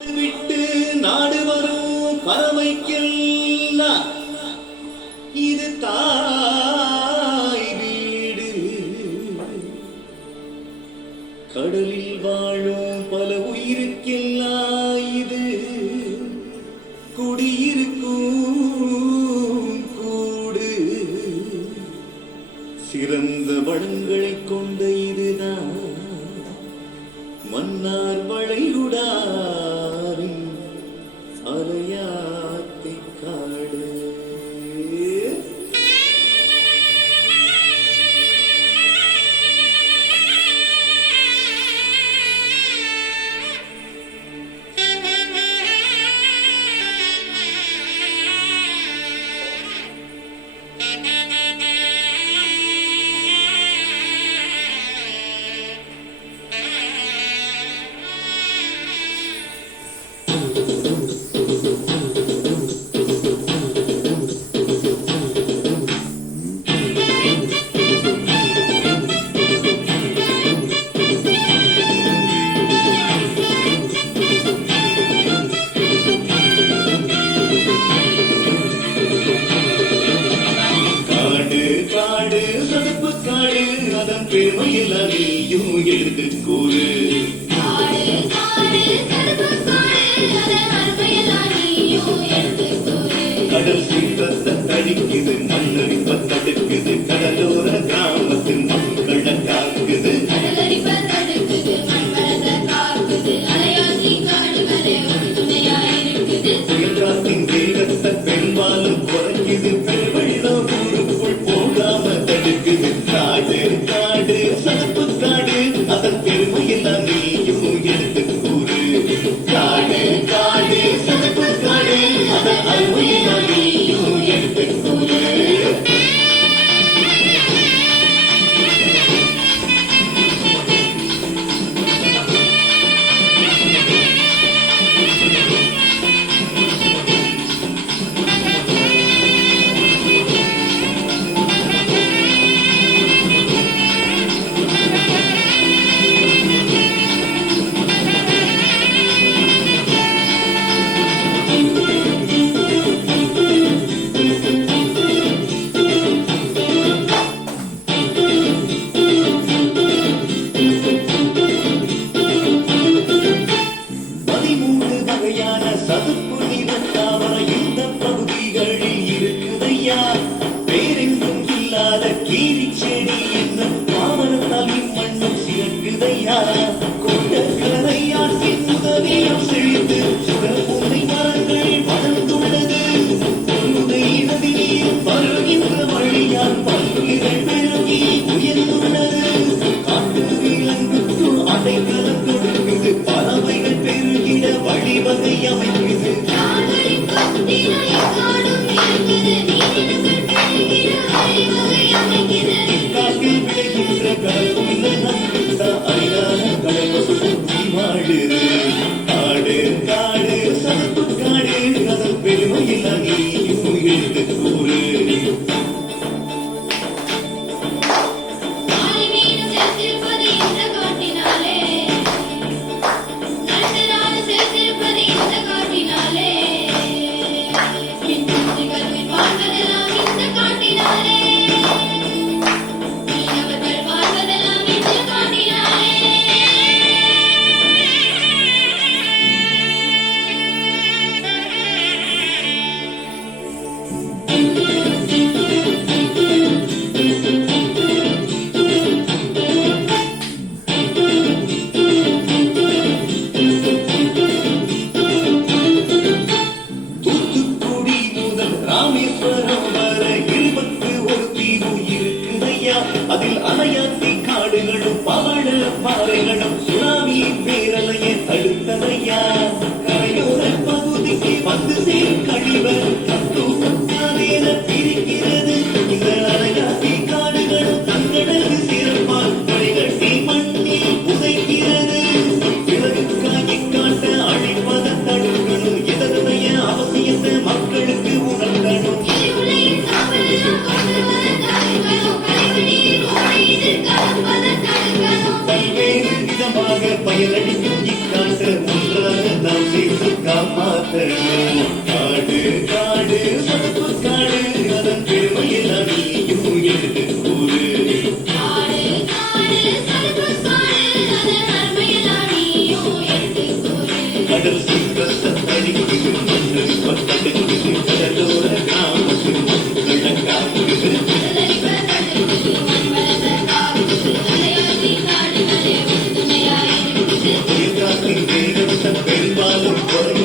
விட்டு நாடு வரும் பறவைக்கெல்லாம் இது தாய் வீடு. கடலில் வாழும் பல உயிருக்கெல்லாம் இது குடியிருக்கும் கூடு. சிறந்த வளங்களை கொண்ட இதுதான் மன்னார் வளைகுடா அலையாத்தி காடு. சதுப்பு காடு அதன் பெருமையில் நீயும் எடுத்து கூறு. கடல் சீற்றத்தை தடிக்குது, மண்ணரிப்ப தடுக்குது, கடலோர கிராமத்தின் மக்களை காக்குது. புயல்காத்தின் வேகத்தை பெரும்பாலும் குறைக்குது, பெருவெள்ளம் ஊருக்குள் போகாம தடுக்குது. காடு காடு சதுப்பு காடு அதன் பெருமையில் நீயும் எடுத்து கூறு. காடு காடு சதுப்பு காடு அதன் அருமையில் நீயும் எடுத்து கூறு. சதுப்பு நிலத்தாவர இந்த பகுதிகளில் இருக்குதையா. பேரெங்கும் இல்லாத கீரி செடி என்ன பாவனத்தால் இம்மண்ணும் சிறக்குதையா. கொண்ட கரையாற்றின் உதவியம் செழித்து சுடற்பூனை மரங்கள் வளர்ந்துள்ளது. பொன்னுதை நதி நீர் வருகின்ற வழியால் பல்லுயிர்கள் பெருகி உயர்ந்துள்ளது. காட்டு விலங்குக்கு அடைக்கலம் கொடுக்குது, பறவைகள் பெருகிட வழிவகை அமைக்குது. காட்டில் விளைகின்ற கடற்குள்ள நன்குத்த அரிதான கடற்பசுத்தி வாழுது. காடு காடு சதுப்பு காடு அதன் பெருமையில் நீயும் எடுத்து கூறு. ராமேஸ்வரம் வர 21 தீவு இருக்குதையா. அதில் அலையாத்தி காடுகளும் பவள பாறைகளும் சுனாமி பேரலையை தடுத்ததையா. கரையோர பகுதிக்கு வந்து சேரும் கழிவர் பிரிக்கிறது. இந்த அலையாத்தி காடுகளும் தங்களது சிறப்பால் வழிகட்டி மண்ணில் புதைக்கிறது. பிறகுக்காகி காட்ட அழிப்பதை தடுக்கணும். இதனுடைய அவசியத்தை மக்களுக்கு உணர்த்தணும். பல்வேறு விதமாக பயனளிக்கும் இக்காற்று ஒன்றாக நாம் காத்தணும். காடு காடு மரப்பு காடு அதன் பெருமையெல்லாம் நீயும் எடுத்து கூறு. கடல் சீக்கிரத்தம் அடிக்குது மண்ணு பக்கத்துக்கு கடலோர கிராமத்து மக்கள் காக்குது. காற்றின் வேகத்தை பெரும்பாலும் குறை